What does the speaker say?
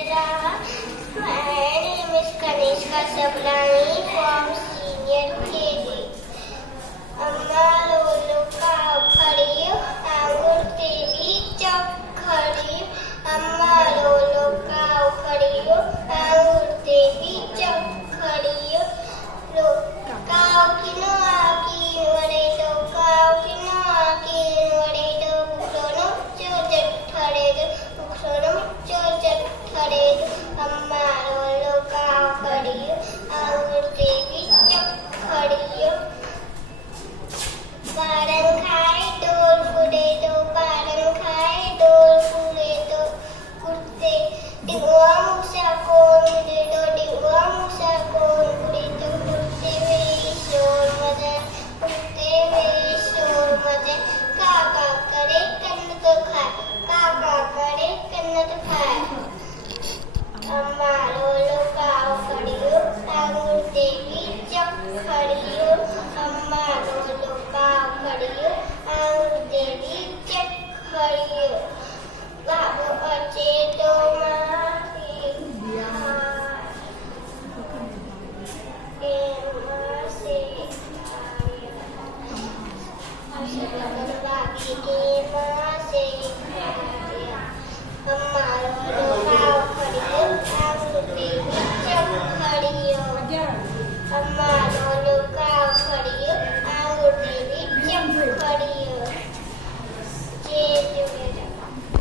My name is Kanishka Sablani from Senior KG. अम्मा लोलो का खड़ी, अंगूर तेली चौक खड़ी, अम्मा लोलो